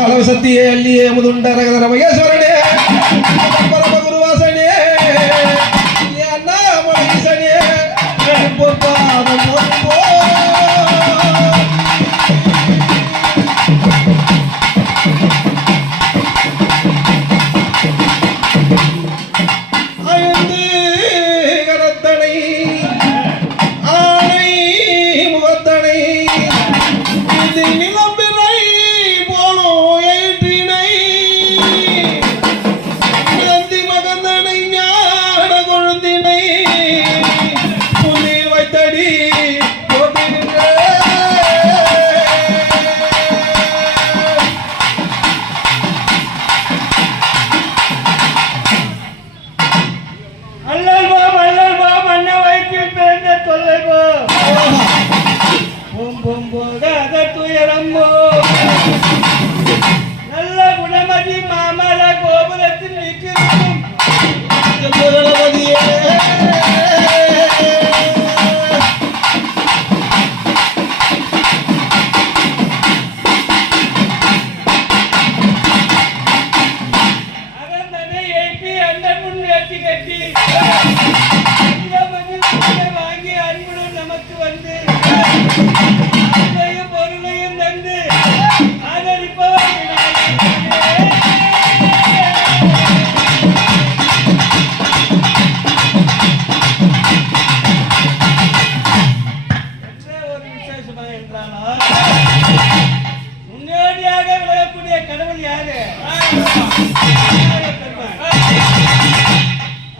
ಕಾಲವಸತಿಯೇ ಅಲ್ಲಿಯೇ ಮುದುಂಡರಗದ ಮಹೇಶ್ವರನೇ ಪರಮ ಗುರುವಾಸನೇ ಅನ್ನ ಮೊಳಗಿಸನೇ நல்ல குணமதி மாமல கோபுரத்தில் நிற்கிறோம். அதனை ஏற்றி அந்த முன் ஏற்றி கட்டி வாங்கி அன்புடன் நமக்கு வந்து பொருளையும் தந்து ஆதரிப்பவர் ஒரு விசேஷமா என்றாலும் முன்னோடியாக விளங்கக்கூடிய கடவுள் யாரு?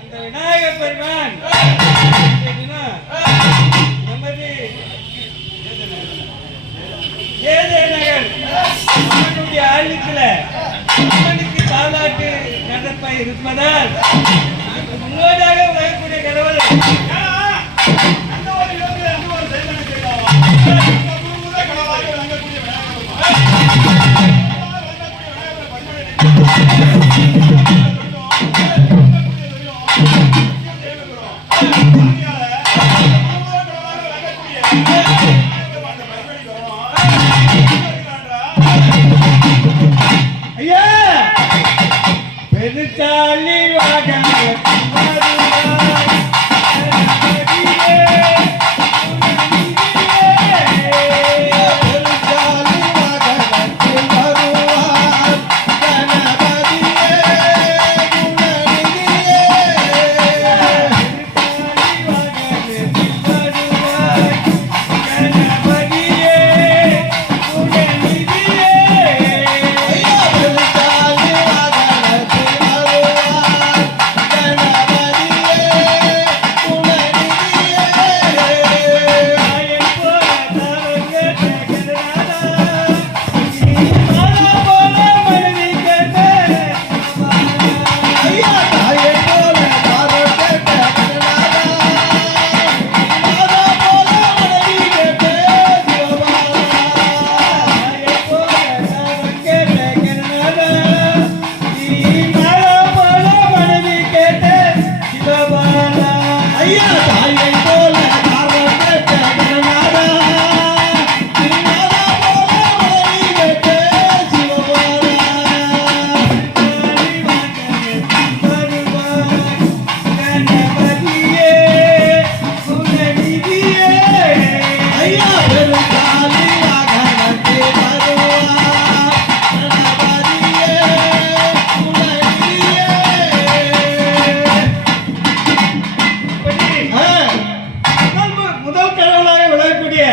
அந்த விநாயகப் பெருமான் நமது ஏதேநகர் அம்மனுடைய ஆலயத்தில் அம்மனுக்கு தாலாட்டு நடப்ப இருப்பதால் முன்னோடியாக விளங்கக்கூடிய கடவுள் ஐயா பெருச்சாலி முதல் கடவுளாக விளங்கக்கூடிய